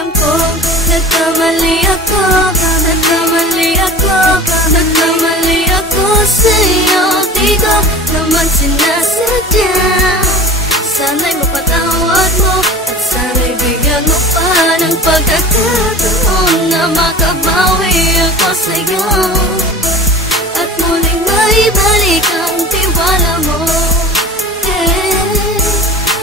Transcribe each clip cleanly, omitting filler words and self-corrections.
Alam ko, nagkamali ako, nagkamali ako, nagkamali ako sa'yo. Di ko naman sinasadya. Sana'y mapatawad mo at sana'y bigyan mo pa ng pagkakataon na makabawi ako sa'yo at muling maibalik ang tiwala mo.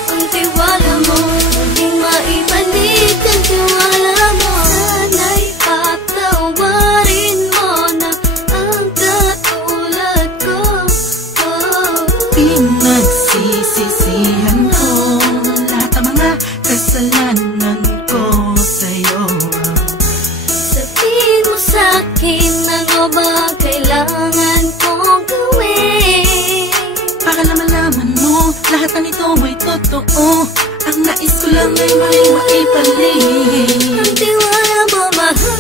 Ang tiwala mo, muling maibalik ang tiwala mo. Sana'y patawarin mo na ang katulad ko. Pinagsisisihan ko lahat ng mga kasalanan ko sa'yo. Sabihin mo sa'kin ano ba kailangan kong gawin para malaman mo lahat ng ito ay totoo. Ang nais ko lang ay maibalik ang tiwala mo, mahal.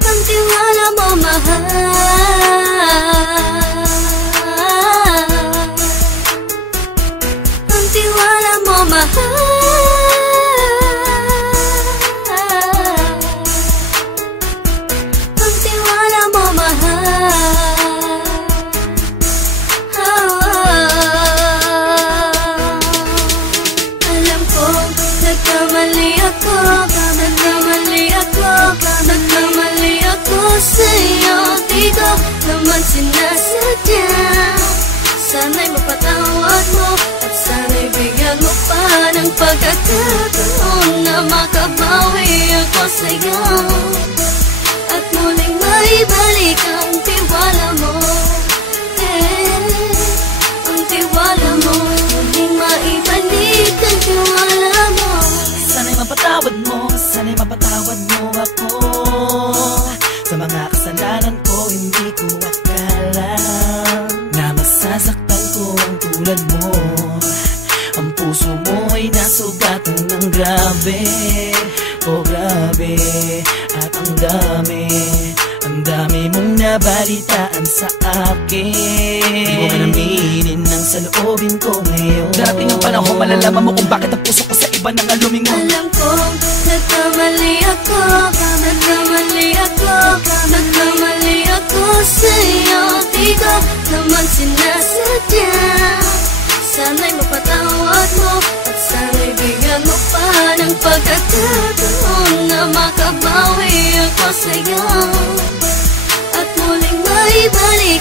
Ang tiwala mo, mahal. Ang tiwala mo, mahal. Ang tiwala mo, mahal. Alam ko, nagkamali ako, nagkamali ako, nagkamali ako sa'yo. Di ko naman sinasadya. Sana'y mapatawad mo at sana'y bigyan mo pa ng pagkakataon na makabawi ako sa'yo at muling maibalik ang tiwala mo. Ang tiwala mo, muling maibalik ang tiwala mo. Sana'y mapatawad mo, sana'y mapatawad mo ako sa mga kasalanan ko. Hindi ko akala na masasaktan ko ang tulad mo. Ang puso mo ay nasugatan ng grabe, oh grabe. At ang dami mong nabalitaan sa akin. Di mo man aminin ang saloobin ko ngayon. Darating ang panahon, malalaman mo kung bakit ang puso ko sa iba nang alumingon. Alam ko, nagkamali ako, nagkamali ako, nagkamali ako sa'yo. Di ko naman sinasadya. Sana'y mapatawad mo at sana'y bigyan mo pa ng pagkakataon na makabawi ako sa'yo at muling maibalik